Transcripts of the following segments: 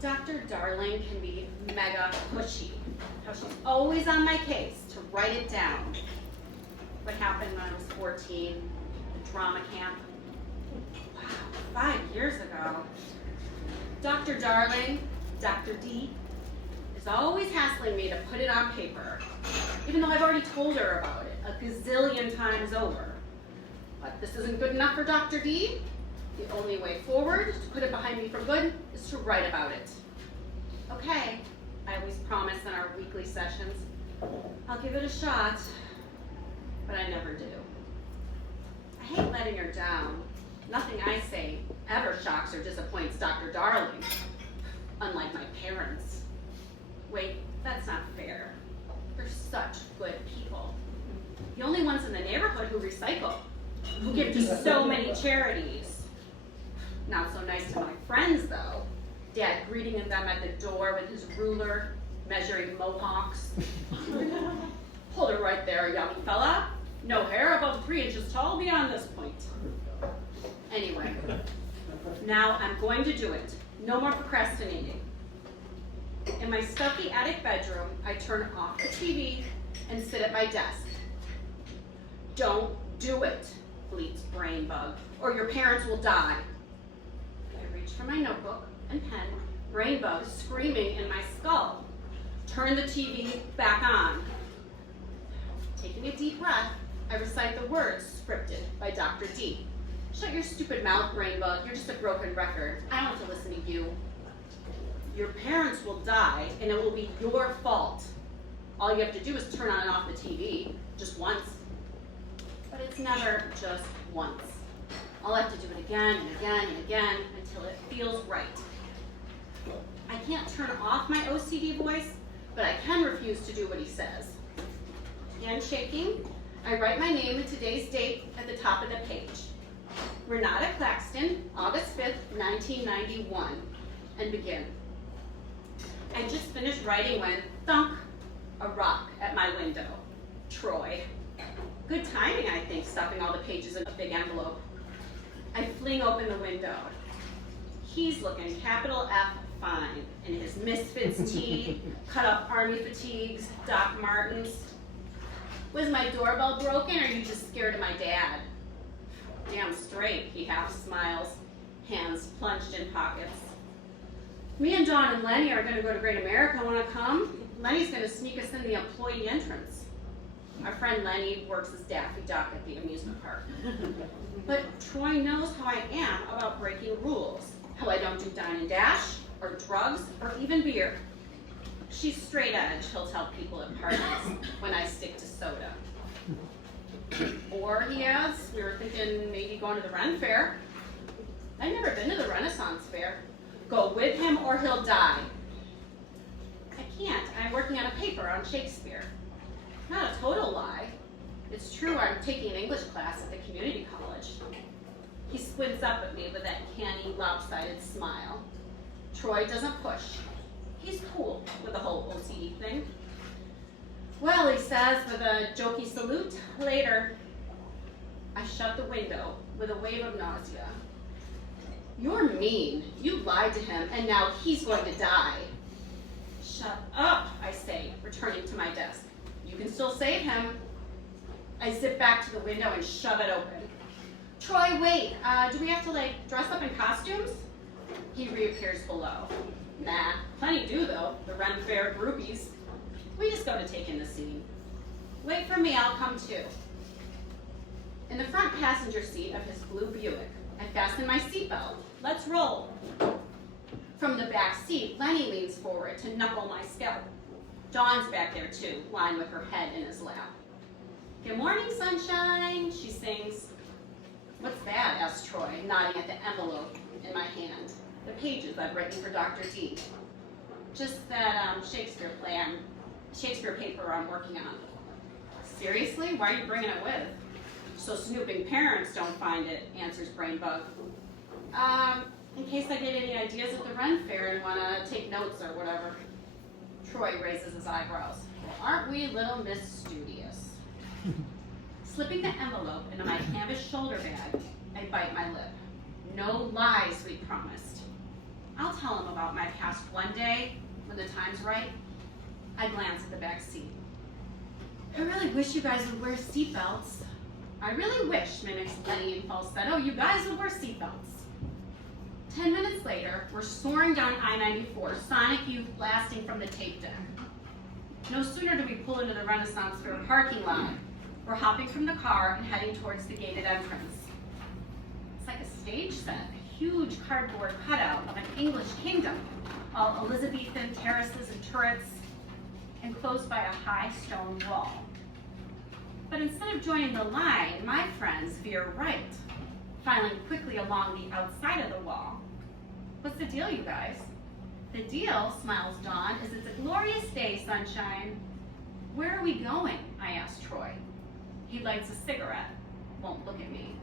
Dr. Darling can be mega pushy. How she's always on my case to write it down. What happened when I was 14, the drama camp. Wow, 5 years ago. Dr. Darling, Dr. D, is always hassling me to put it on paper, even though I've already told her about it a gazillion times over. But this isn't good enough for Dr. D. The only way forward to put it behind me for good is to write about it. Okay, I always promise in our weekly sessions, I'll give it a shot, but I never do. I hate letting her down. Nothing I say ever shocks or disappoints Dr. Darling, unlike my parents. Wait, that's not fair. They're such good people. The only ones in the neighborhood who recycle, who give to so many charities. Not so nice to my friends, though. Dad greeting them at the door with his ruler, measuring mohawks. Hold it right there, young fella. No hair above 3 inches tall beyond this point. Anyway, now I'm going to do it. No more procrastinating. In my stuffy attic bedroom, I turn off the TV and sit at my desk. Don't do it, bleats Brain Bug, or your parents will die. I reach for my notebook and pen, Brain Bug screaming in my skull. Turn the TV back on. Taking a deep breath, I recite the words scripted by Dr. D. Shut your stupid mouth, Brain Bug. You're just a broken record. I don't have to listen to you. Your parents will die, and it will be your fault. All you have to do is turn on and off the TV, just once. But it's never just once. I'll have to do it again and again and again until it feels right. I can't turn off my OCD voice, but I can refuse to do what he says. Handshaking, I write my name and today's date at the top of the page. Renata Claxton, August 5th, 1991, and begin. I just finished writing when, thunk, a rock at my window. Troy. Good timing, I think, stuffing all the pages in a big envelope. I fling open the window. He's looking capital F fine in his Misfits tee, cut up army fatigues, Doc Martens. Was my doorbell broken, or are you just scared of my dad? Damn straight, he half smiles, hands plunged in pockets. Me and Dawn and Lenny are going to go to Great America. Want to come? Lenny's going to sneak us in the employee entrance. Our friend Lenny works as Daffy Duck at the amusement park. But Troy knows how I am about breaking rules, how I don't do dine and dash, or drugs, or even beer. She's straight edge, he'll tell people at parties, when I stick to soda. Or, he adds, we were thinking maybe going to the WREN Fair. I've never been to the Renaissance Fair. Go with him or he'll die. I can't, I'm working on a paper on Shakespeare. Not a total lie. It's true I'm taking an English class at the community college. He squints up at me with that canny, lopsided smile. Troy doesn't push. He's cool with the whole OCD thing. Well, he says with a jokey salute, later. I shut the window with a wave of nausea. You're mean. You lied to him, and now he's going to die. Shut up, I say, returning to my desk. You can still save him. I zip back to the window and shove it open. Troy, wait, do we have to, dress up in costumes? He reappears below. Nah, plenty do, though, the WREN FAIRE groupies. We just go to take in the scene. Wait for me, I'll come too. In the front passenger seat of his blue Buick, I fasten my seatbelt. Let's roll. From the back seat, Lenny leans forward to knuckle my scalp. Dawn's back there too, lying with her head in his lap. Good morning, sunshine, she sings. What's that? Asked Troy, nodding at the envelope in my hand. The pages I've written for Dr. D. Just that Shakespeare paper I'm working on. Seriously? Why are you bringing it with? So snooping parents don't find it, answers Brain Bug. In case I get any ideas at the WREN Fair and want to take notes or whatever. Troy raises his eyebrows. Well, aren't we little Miss Studious? Slipping the envelope into my canvas shoulder bag, I bite my lip. No lies, we promised. tell him about my past one day, when the time's right. I glance at the back seat. I really wish you guys would wear seatbelts. I really wish, mimics Lenny in falsetto, you guys would wear seatbelts. 10 minutes later, we're soaring down I-94, sonic youth blasting from the tape deck. No sooner do we pull into the Renaissance Fair parking lot, we're hopping from the car and heading towards the gated entrance. It's like a stage set, a huge cardboard cutout of an English kingdom, all Elizabethan terraces and turrets, enclosed by a high stone wall. But instead of joining the line, my friends veer right, filing quickly along the outside of the wall. What's the deal, you guys? The deal, smiles Dawn, is it's a glorious day, sunshine. Where are we going? I ask Troy. He lights a cigarette, won't look at me.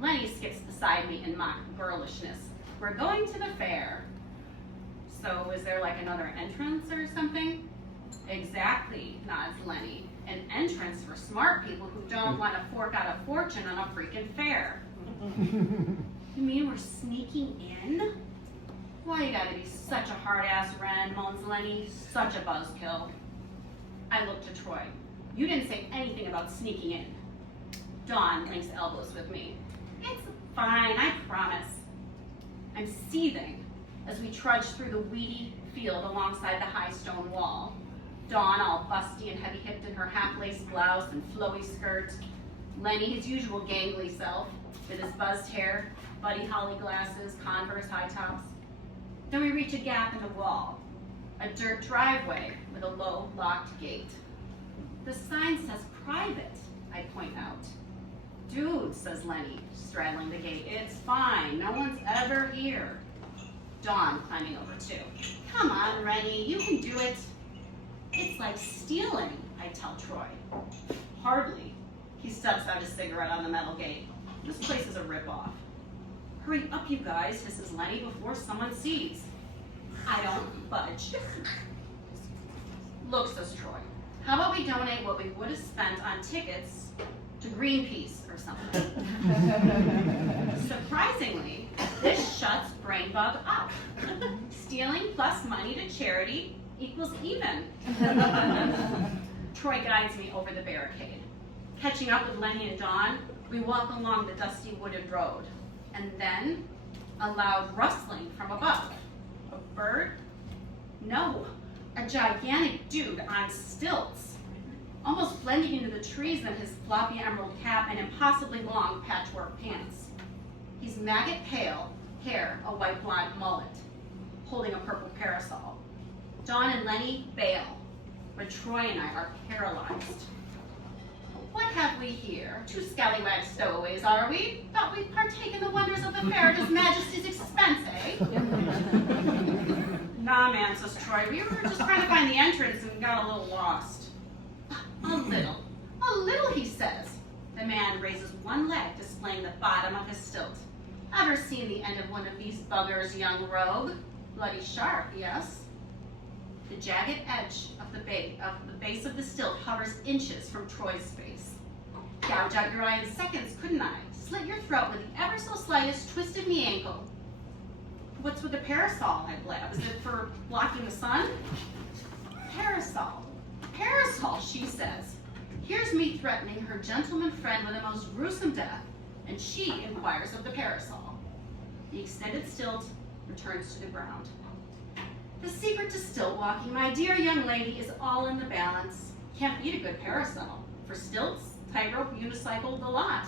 Lenny skips beside me in mock girlishness. We're going to the fair. So is there like another entrance or something? Exactly, nods Lenny. An entrance for smart people who don't want to fork out a fortune on a freaking fair. You mean we're sneaking in? Why you gotta be such a hard-ass Ren, moans Lenny, such a buzzkill. I look to Troy. You didn't say anything about sneaking in. Dawn links elbows with me. It's fine, I promise. I'm seething as we trudge through the weedy field alongside the high stone wall. Dawn, all busty and heavy-hipped in her half-lace blouse and flowy skirt. Lenny, his usual gangly self, with his buzzed hair, Buddy Holly glasses, Converse high tops. Then we reach a gap in the wall, a dirt driveway with a low, locked gate. The sign says private, I point out. Dude, says Lenny, straddling the gate, it's fine, no one's ever here. Dawn climbing over too. Come on, Rennie, you can do it. It's like stealing, I tell Troy. Hardly. He stubs out his cigarette on the metal gate. This place is a ripoff. Hurry up, you guys, hisses Lenny, before someone sees. I don't budge. Look, says Troy, how about we donate what we would have spent on tickets to Greenpeace or something? Surprisingly, this shuts Brainbug up. Stealing plus money to charity equals even. Troy guides me over the barricade. Catching up with Lenny and Dawn, we walk along the dusty wooded road. And then, a loud rustling from above. A bird? No, a gigantic dude on stilts, almost blending into the trees in his floppy emerald cap and impossibly long patchwork pants. He's maggot pale, hair a white blonde mullet, holding a purple parasol. Dawn and Lenny bail, but Troy and I are paralyzed. What have we here? Two scallywag stowaways, are we? Thought we'd partake in the wonders of the fair at His Majesty's expense, eh? Nah, man, says Troy. We were just trying to find the entrance and got a little lost. A little, he says. The man raises one leg, displaying the bottom of his stilt. Ever seen the end of one of these buggers, young rogue? Bloody sharp, yes? The jagged edge of the base of the stilt hovers inches from Troy's face. Gouge out your eye in seconds, couldn't I? Slit your throat with the ever so slightest twist of me ankle. What's with the parasol, I blab? Is it for blocking the sun? Parasol, she says. Here's me threatening her gentleman friend with a most gruesome death, and she inquires of the parasol. The extended stilt returns to the ground. The secret to stilt walking, my dear young lady, is all in the balance. Can't beat a good parasol. For stilts, tightrope, unicycle, the lot.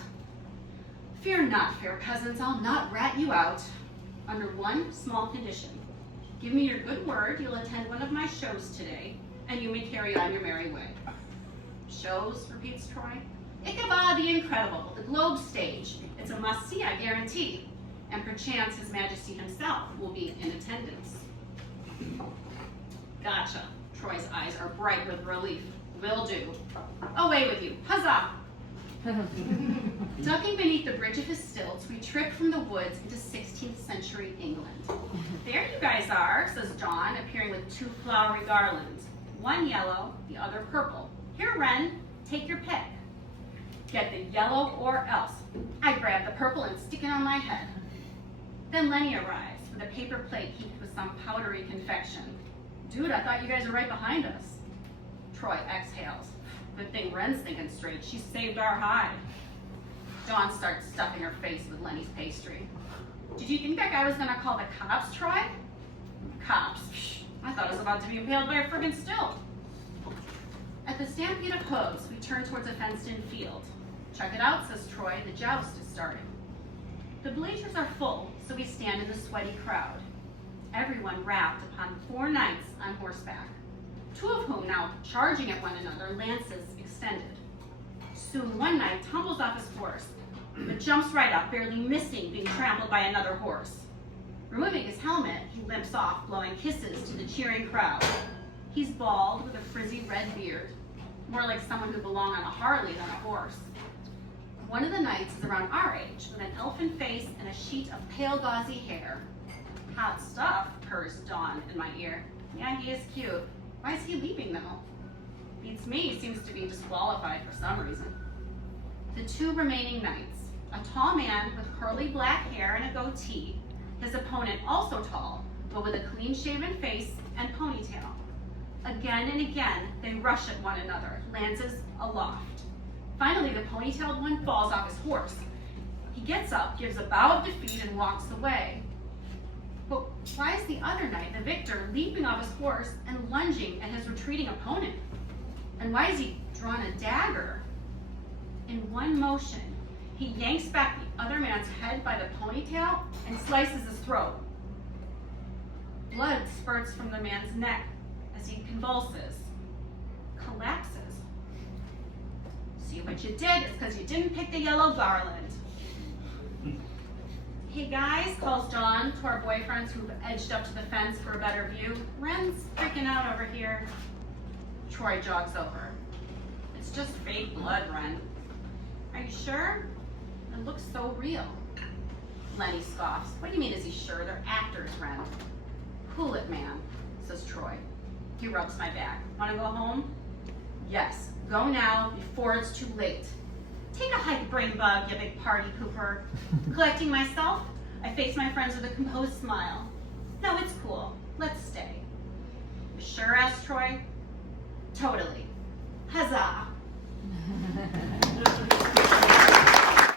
Fear not, fair peasants, I'll not rat you out. Under one small condition. Give me your good word you'll attend one of my shows today, and you may carry on your merry way. Shows, repeats Troy. Ichabod the Incredible, the Globe stage. It's a must-see, I guarantee. And perchance His Majesty himself will be in attendance. Gotcha. Troy's eyes are bright with relief. Will do. Away with you. Huzzah! Ducking beneath the bridge of his stilts, we trip from the woods into 16th century England. There you guys are, says Dawn, appearing with two flowery garlands. One yellow, the other purple. Here, Wren, take your pick. Get the yellow or else. I grab the purple and stick it on my head. Then Lenny arrives with with a paper plate heaped with some powdery confection. Dude, I thought you guys were right behind us. Troy exhales. Good thing Wren's thinking straight. She saved our hide. Dawn starts stuffing her face with Lenny's pastry. Did you think that guy was gonna call the cops, Troy? Cops? I thought I was about to be impaled by a friggin' stilt. At the stampede of hooves, we turn towards a fenced-in field. Check it out, says Troy. The joust is starting. The bleachers are full, so we stand in the sweaty crowd. Everyone wrapped upon 4 knights on horseback, 2 of whom now charging at one another, lances extended. Soon one knight tumbles off his horse, but jumps right up, barely missing being trampled by another horse. Removing his helmet, he limps off, blowing kisses to the cheering crowd. He's bald with a frizzy red beard, more like someone who belonged on a Harley than a horse. One of the knights is around our age, with an elfin face and a sheet of pale gauzy hair. Hot stuff, purrs Dawn in my ear. Yeah, he is cute. Why is he leaving though? Beats me, seems to be disqualified for some reason. The 2 remaining knights, a tall man with curly black hair and a goatee, his opponent also tall, but with a clean-shaven face and ponytail. Again and again, they rush at one another, lances aloft. Finally, the ponytailed one falls off his horse. He gets up, gives a bow of defeat, and walks away. But why is the other knight, the victor, leaping off his horse and lunging at his retreating opponent? And why has he drawn a dagger? In one motion, he yanks back the other man's head by the ponytail and slices his throat. Blood spurts from the man's neck as he convulses, collapses. See what you did is because you didn't pick the yellow garland. Hey guys, calls Dawn to our boyfriends who've edged up to the fence for a better view. Wren's freaking out over here. Troy jogs over. It's just fake blood, Wren. Are you sure? It looks so real. Lenny scoffs. What do you mean, is he sure? They're actors, Wren. Cool it, man, says Troy. He rubs my back. Wanna go home? Yes, go now before it's too late. Take a hike, brain bug, you big party pooper. Collecting myself, I face my friends with a composed smile. No, it's cool. Let's stay. You sure? Asked Troy. Totally. Huzzah.